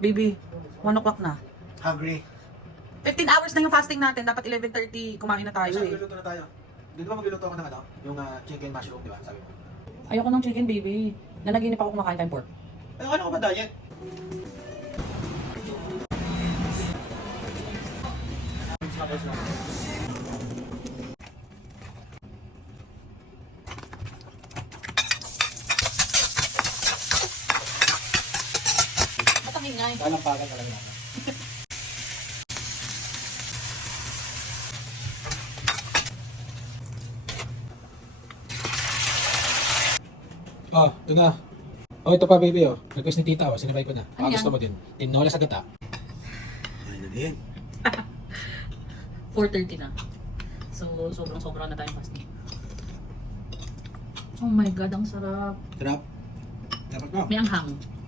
Baby, 1 o'clock na. Hungry. 15 hours na yung fasting natin. Dapat 11:30 kumain na tayo Sabi, eh. magluluto na tayo. Di ba magluluto ako ng ano? Yung chicken mushroom, di ba? Sabi mo. Ayoko ng chicken, baby. Nanaginip ako kumakain tayong pork. Eh, ano ko ba diet? Ba't ang ingay? Kalampagan talaga natin. Oh, ito na. Oh, ito pa baby oh. Request ni tita oh. Sinabay ko na. Ano Gusto yan? mo din. Tinola sa gata. Ay na din. 4:30 na. So, sobrang na tayong fasting. Oh my God, ang sarap. Sarap. Dapat mo. May anghang.